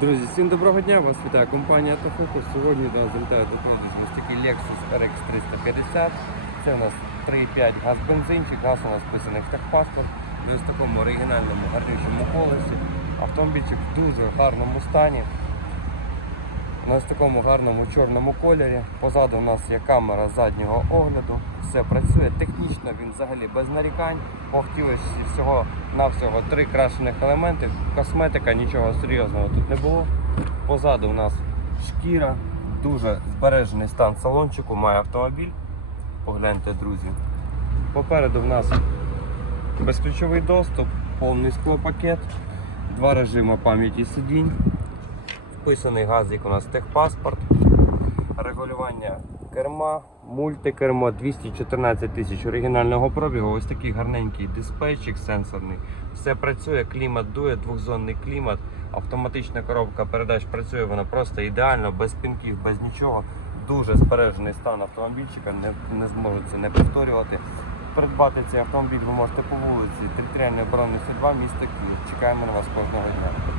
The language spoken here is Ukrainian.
Друзі, всім доброго дня! Вас вітає компанія Автофокус. Сьогодні до нас залітає до продажу ось такий Lexus RX 350. Це у нас 3,5 газ бензинчик, газ у нас вписаний в техпаспорт. І ось в такому оригінальному гарнючому колесі. Автомобільчик в дуже гарному стані. На ось такому гарному чорному кольорі. Позаду у нас є камера заднього огляду. Все працює. Технічно він взагалі без нарікань. По автівочці всього навсього три крашених елементи. Косметика, нічого серйозного тут не було. Позаду у нас шкіра, дуже збережений стан салончику, має автомобіль. Погляньте, друзі. Попереду в нас безключовий доступ, повний склопакет, два режими пам'яті сидінь. Вписаний газик у нас техпаспорт, регулювання керма, мультикермо 214 тисяч оригінального пробігу. Ось такий гарненький диспетчик сенсорний. Все працює, клімат дує, двохзонний клімат, автоматична коробка передач працює, вона просто ідеально, без пінків, без нічого. Дуже збережений стан автомобільчика, не, не зможу це не повторювати. Придбати цей автомобіль ви можете по вулиці Територіальної оборони 2 міста Київ. Чекаємо на вас кожного дня.